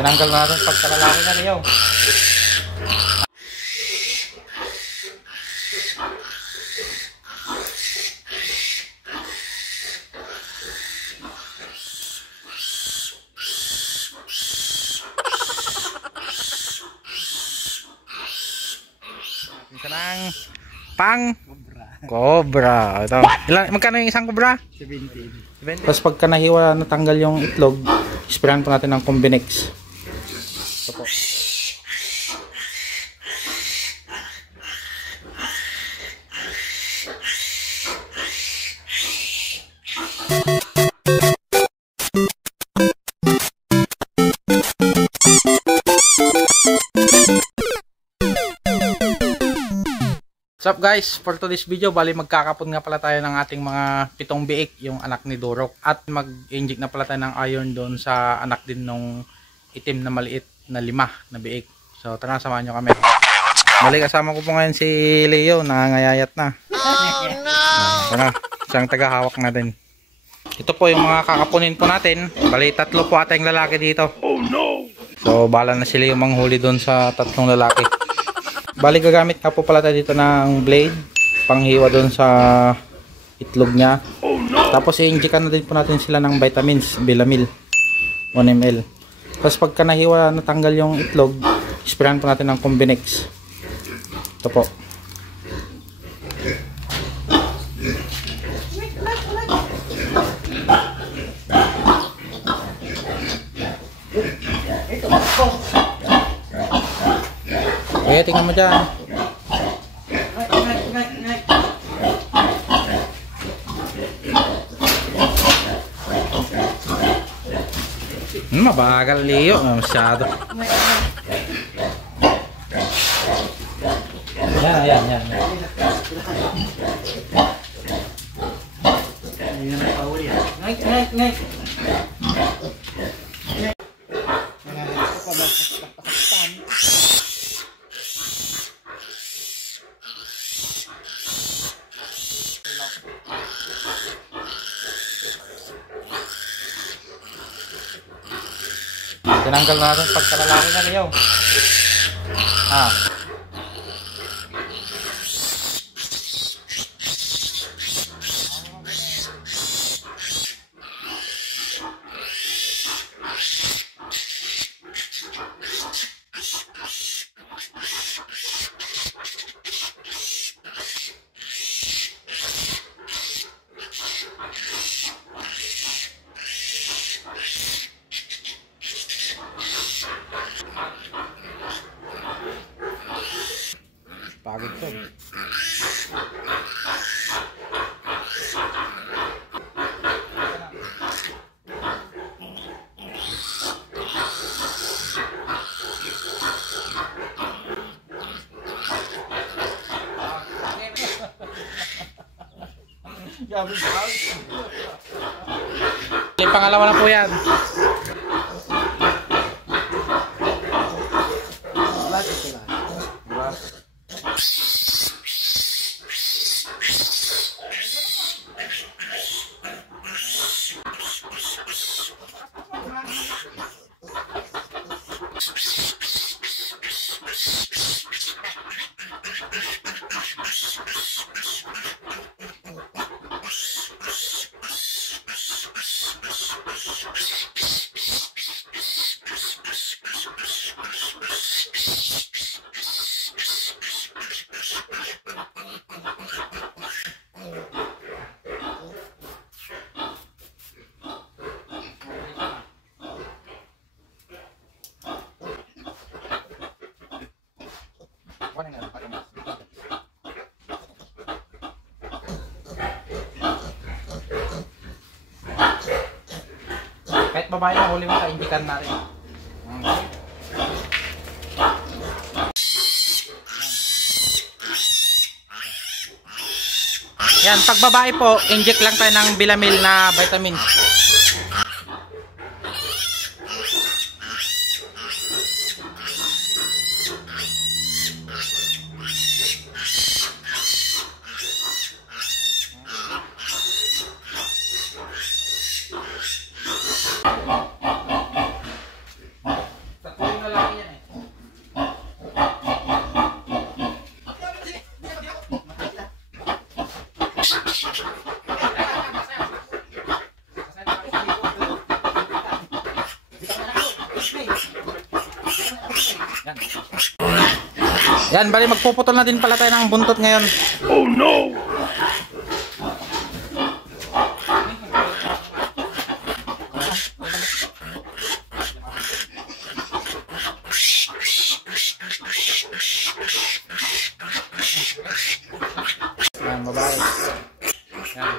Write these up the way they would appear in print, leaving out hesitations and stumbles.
Tinanggal natin pagkalalaki na Leo. Isa ng pang cobra. Ito. Magkano yung isang cobra? 17. Tapos pagka nahiwa natanggal yung itlog, sprayan po natin ng Combinex. Ito po. What's up guys, for today's video, bali magkakapon nga pala tayo ng ating mga pitong biik, yung anak ni Durok, at mag-inject na pala tayo ng iron doon sa anak din nung itim na maliit na 5 na biik. So tara, samahan nyo kami. Bali kasama ko po ngayon si Leo, nangangayayat na. Oh no! Tara, siyang tagahawak na din. Ito po yung mga kakapunin po natin. Bali 3 po ata yung lalaki dito. Oh no! So bala na sila yung manghuli doon sa 3 lalaki. Bali gagamit nga po pala tayo dito ng blade panghiwa doon sa itlog niya. Oh, no. Tapos i-injectan na din po natin sila ng vitamins, Bilamil 1 ml. Tapos pagka nahiwa natanggal yung itlog, sprayan po natin ng Combinex. Ito po. Kaya tingnan mo dyan. Mabagal Leo. Masyado. Yan. Ngay. Tinanggal natin pagkalalaki na Leo. Pagod to. Pangalawa na po yan. Kahit babae na huli mo sa injikan natin. Yan, pag babae po, inject lang tayo ng Bilamil na vitamins. Yan, bali magpuputol na din pala tayo ng buntot ngayon. Oh no! Yan, babae. Yan.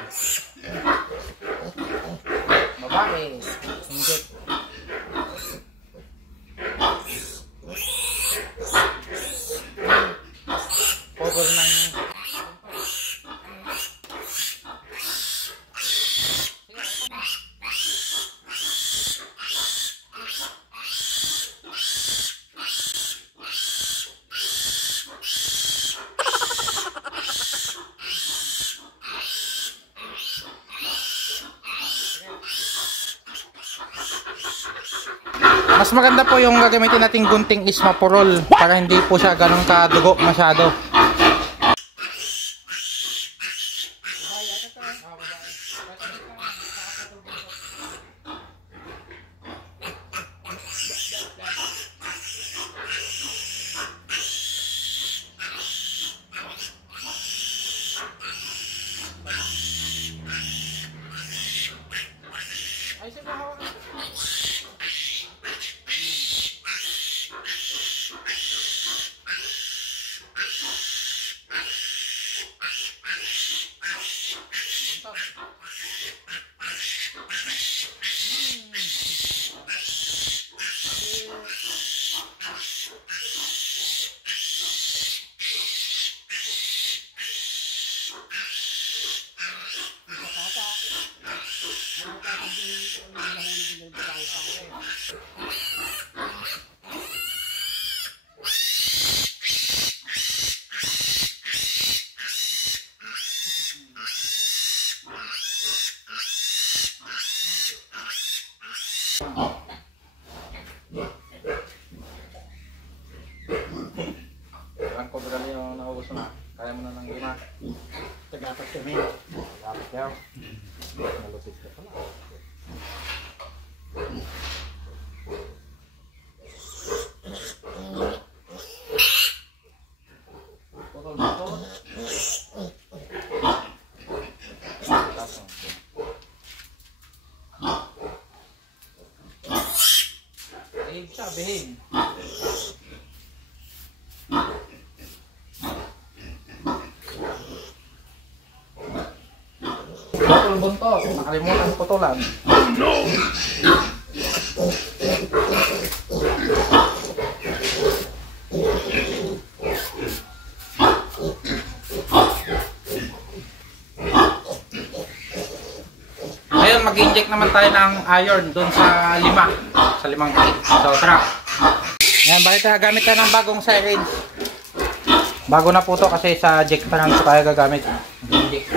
Babae. Inggit. Putol ng mas maganda po yung gagamitin nating gunting is mapurol para hindi po siya ganun kadugo masyado. Ang kobra niyo naubos na. Kaya mo na ng 5. Tagapat kami. Tagapat yaw. Malupit ka pala. Behave siya, behave. Putol buntot, nakalimutan putulan. Oh no! Ngayon mag-inject naman tayo ng iron doon sa 5 clip. So tara. Ngayon balik tayo, gamit tayo ng bagong syringe. Bago na po to kasi sa jack pa lang tayo gagamit. Inject.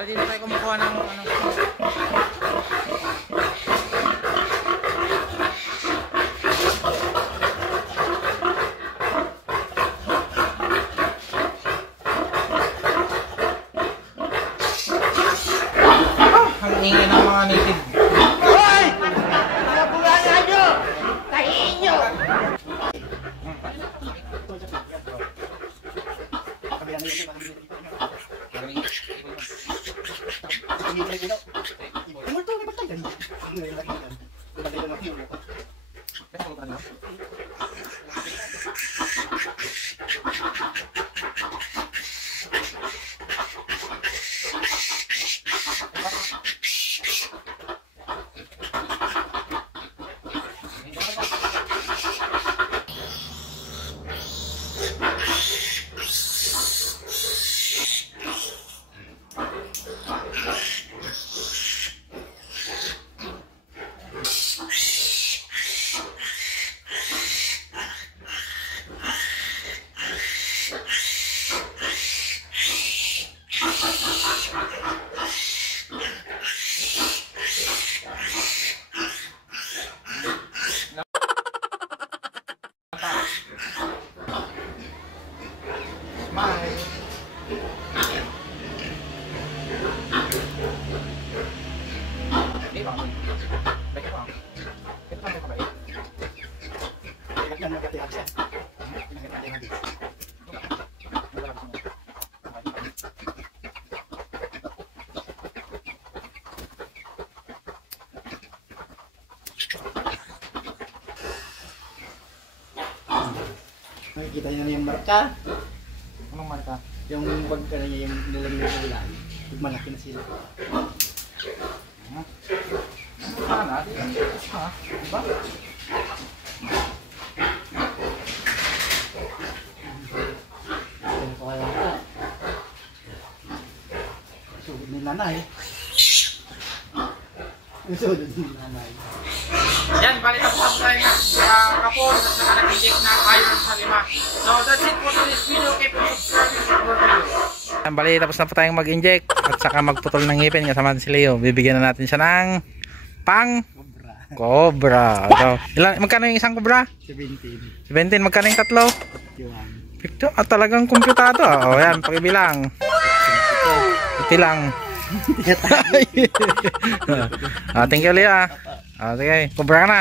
Hindi na tayo kumukuha ng ang ingay ng mga native. Hoy! Mga bunganga nyo! Kahiin nyo! Nakikita niyo na yung marka. Anong marka? Yung bag ka na niya yung nilagay sa ilalim. Malaki na sila. Sana, di ba? Diba? Ano pa kaya ka? Sugod ni nanay. Sugod ni nanay. Yan, bali tapos tayo na kapon at saka nag-inject na iron sa 5. So that's it for today's video. Keep subscribing for more videos. Yan, bali tapos na po tayong mag-inject at saka magputol ng ngipin kasama si Leo. Bibigyan na natin siya ng cobra. So, magkano yung isang cobra? 17. 17. Magkano yung tatlo? 51. 50. Talagang kumpyutado. O yan, pakibilang. Iti lang. Thank you, Leo. Sige, cobra ka na.